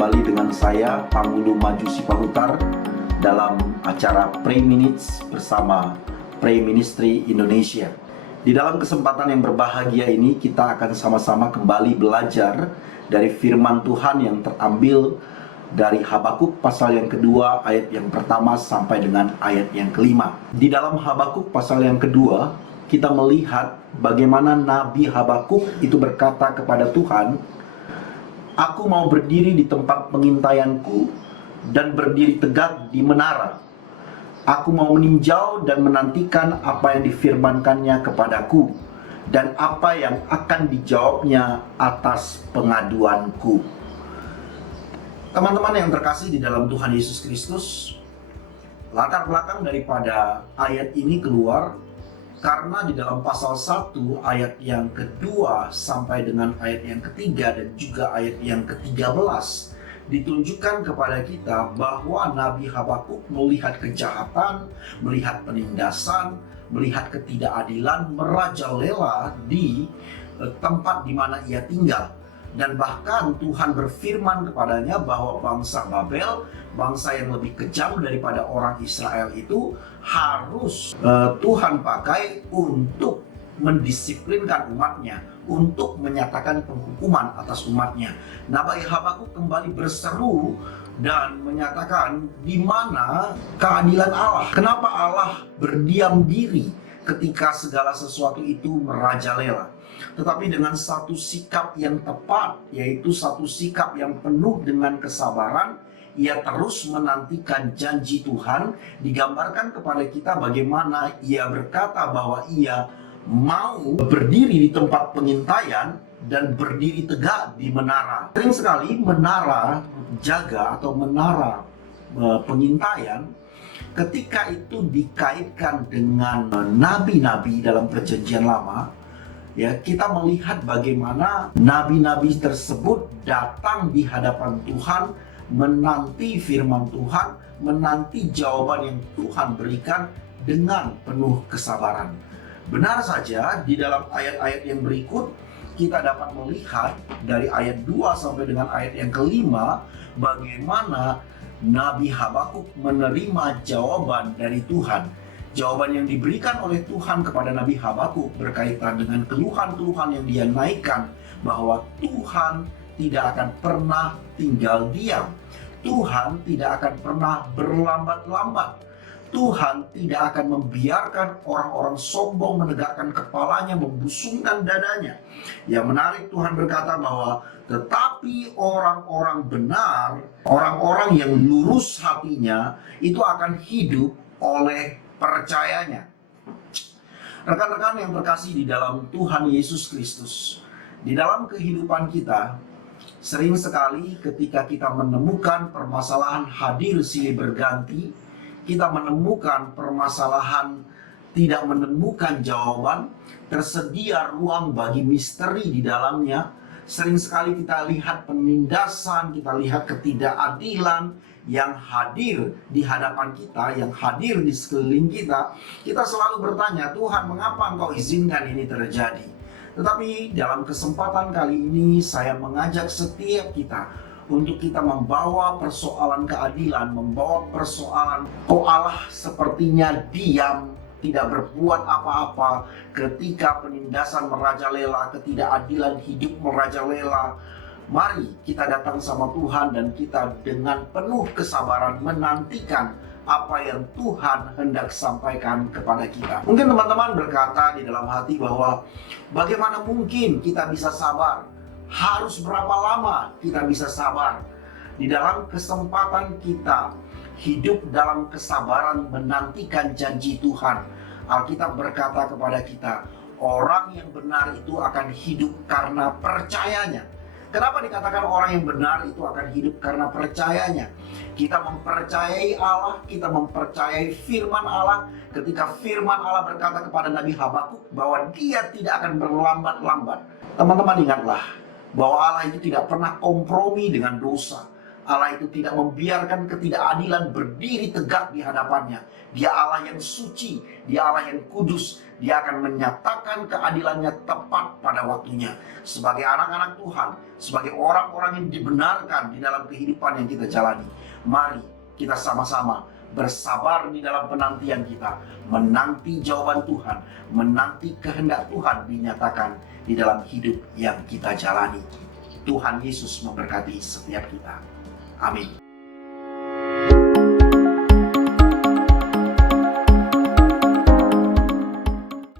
kembali dengan saya, Panggulu Maju Sipahutar, dalam acara Pray Minutes bersama Pray Ministry Indonesia. Di dalam kesempatan yang berbahagia ini, kita akan sama-sama kembali belajar dari firman Tuhan yang terambil dari Habakuk pasal yang kedua, ayat yang pertama sampai dengan ayat yang kelima. Di dalam Habakuk pasal yang kedua, kita melihat bagaimana Nabi Habakuk itu berkata kepada Tuhan, "Aku mau berdiri di tempat pengintaianku dan berdiri tegak di menara. Aku mau meninjau dan menantikan apa yang difirmankannya kepadaku dan apa yang akan dijawabnya atas pengaduanku." Teman-teman yang terkasih di dalam Tuhan Yesus Kristus, latar belakang daripada ayat ini keluar karena di dalam pasal 1 ayat yang kedua sampai dengan ayat yang ketiga dan juga ayat yang ke-13 ditunjukkan kepada kita bahwa Nabi Habakuk melihat kejahatan, melihat penindasan, melihat ketidakadilan merajalela di tempat di mana ia tinggal. Dan bahkan Tuhan berfirman kepadanya bahwa bangsa Babel, bangsa yang lebih kejam daripada orang Israel itu harus Tuhan pakai untuk mendisiplinkan umatnya, untuk menyatakan penghukuman atas umatnya. Nabi Habakuk kembali berseru dan menyatakan di mana keadilan Allah. Kenapa Allah berdiam diri ketika segala sesuatu itu merajalela? Tetapi dengan satu sikap yang tepat, yaitu satu sikap yang penuh dengan kesabaran, ia terus menantikan janji Tuhan. Digambarkan kepada kita bagaimana ia berkata bahwa ia mau berdiri di tempat pengintaian dan berdiri tegak di menara. Sering sekali menara jaga atau menara pengintaian ketika itu dikaitkan dengan nabi-nabi dalam perjanjian lama. Ya, kita melihat bagaimana nabi-nabi tersebut datang di hadapan Tuhan, menanti firman Tuhan, menanti jawaban yang Tuhan berikan dengan penuh kesabaran. Benar saja, di dalam ayat-ayat yang berikut kita dapat melihat dari ayat 2 sampai dengan ayat yang kelima bagaimana Nabi Habakuk menerima jawaban dari Tuhan. Jawaban yang diberikan oleh Tuhan kepada Nabi Habakuk berkaitan dengan keluhan-keluhan yang dia naikkan, bahwa Tuhan tidak akan pernah tinggal diam. Tuhan tidak akan pernah berlambat-lambat. Tuhan tidak akan membiarkan orang-orang sombong menegakkan kepalanya, membusungkan dadanya. Yang menarik, Tuhan berkata bahwa tetapi orang-orang benar, orang-orang yang lurus hatinya, itu akan hidup oleh percayanya. Rekan-rekan yang terkasih di dalam Tuhan Yesus Kristus, di dalam kehidupan kita, sering sekali ketika kita menemukan permasalahan hadir silih berganti, kita menemukan permasalahan tidak menemukan jawaban, tersedia ruang bagi misteri di dalamnya. Sering sekali kita lihat penindasan, kita lihat ketidakadilan yang hadir di hadapan kita, yang hadir di sekeliling kita. Kita selalu bertanya, Tuhan, mengapa Engkau izinkan ini terjadi? Tetapi dalam kesempatan kali ini saya mengajak setiap kita untuk kita membawa persoalan keadilan, membawa persoalan kok Allah sepertinya diam, tidak berbuat apa-apa ketika penindasan merajalela, ketidakadilan hidup merajalela. Mari kita datang sama Tuhan dan kita dengan penuh kesabaran menantikan apa yang Tuhan hendak sampaikan kepada kita. Mungkin teman-teman berkata di dalam hati bahwa bagaimana mungkin kita bisa sabar? Harus berapa lama kita bisa sabar? Di dalam kesempatan kita hidup dalam kesabaran menantikan janji Tuhan, Alkitab berkata kepada kita, orang yang benar itu akan hidup karena percayanya. Kenapa dikatakan orang yang benar itu akan hidup karena percayanya? Kita mempercayai Allah, kita mempercayai firman Allah. Ketika firman Allah berkata kepada Nabi Habakuk bahwa dia tidak akan berlambat-lambat. Teman-teman ingatlah bahwa Allah itu tidak pernah kompromi dengan dosa. Allah itu tidak membiarkan ketidakadilan berdiri tegak di hadapannya. Dia Allah yang suci, Dia Allah yang kudus. Dia akan menyatakan keadilannya tepat pada waktunya. Sebagai anak-anak Tuhan, sebagai orang-orang yang dibenarkan di dalam kehidupan yang kita jalani, mari kita sama-sama bersabar di dalam penantian kita, menanti jawaban Tuhan, menanti kehendak Tuhan dinyatakan di dalam hidup yang kita jalani. Tuhan Yesus memberkati setiap kita. Amin.